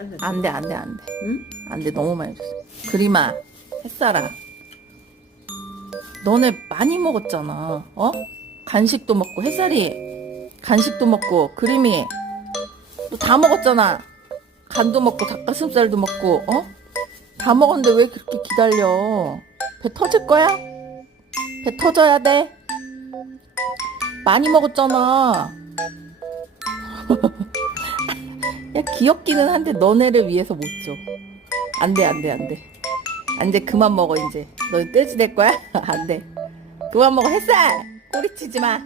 잘라줘. 안 돼, 안 돼, 안 돼. 응? 안 돼, 너무 많이 줬어. 그림아, 햇살아. 너네 많이 먹었잖아. 어? 간식도 먹고, 햇살이 간식도 먹고, 그림이 너 다 먹었잖아. 간도 먹고, 닭가슴살도 먹고, 어? 다 먹었는데 왜 그렇게 기다려? 배 터질 거야? 배 터져야 돼? 많이 먹었잖아. 야, 귀엽기는 한데 너네를 위해서 못 줘. 안 돼, 안 돼, 안 돼. 안 돼, 그만 먹어, 이제. 너 떼지 될 거야? 안 돼. 그만 먹어, 햇살! 꼬리치지 마.